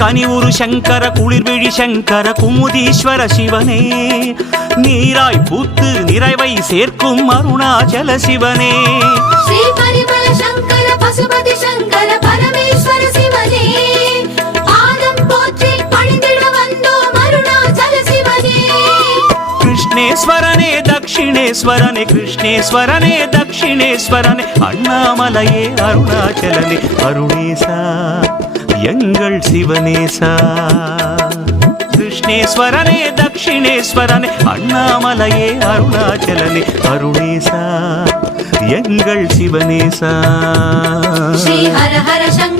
கனிவுரு சங்கர குளிர்விழி சங்கர குமுதீஸ்வர சிவனே நீராய் பூத்து நிறைவை சேர்க்கும் அருணாச்சல சிவனே ஸ்ரீ பரிமள சங்கர பசுபதி சங்கர பரமேஸ்வர சிவனே பாதம் போற்றி பணிந்திட வந்தோம் அருணாச்சல சிவனே கிருஷ்ணேஸ்வரனே தட்சிணேஸ்வரனே கிருஷ்ணேஸ்வரனே தட்சிணேஸ்வரனே அண்ணாமலையே அருணாச்சலனே அருணேசா எங்கள் சிவனேசா கிருஷ்ணேஸ்வரனே தட்சிணேஸ்வரனே அண்ணாமலையே அருணாச்சலனே அருணேசா எங்கள் சிவனேசா ஸ்ரீ ஹர ஹர சங்கர